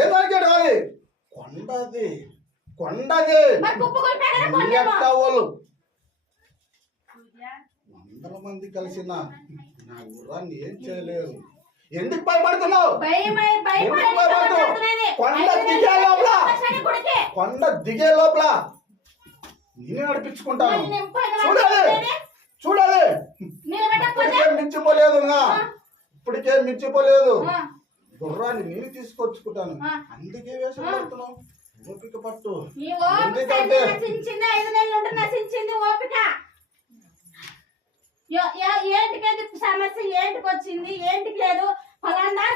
ఏదానికాడు కాదు కొండది కొండది వాళ్ళు 100 మంది కలిసిన నా ఊరాన్ని ఏం చేయలేదు. ఎందుకు భయపడుతున్నావు? కొండ దిగే లోపల నేనే నడిపించుకుంటాను. చూడాలి మించిపోలేదు, ఇప్పటికే మించిపోలేదు. గుర్రాన్ని నేను తీసుకొచ్చుకుంటాను. అందుకే వేషం పడుతున్నావు. ఓపిక పట్టు. ఎందుకంటే ఏంటికి సమస్య ఏంటికి వచ్చింది, ఏంటికి లేదు, ఫలానా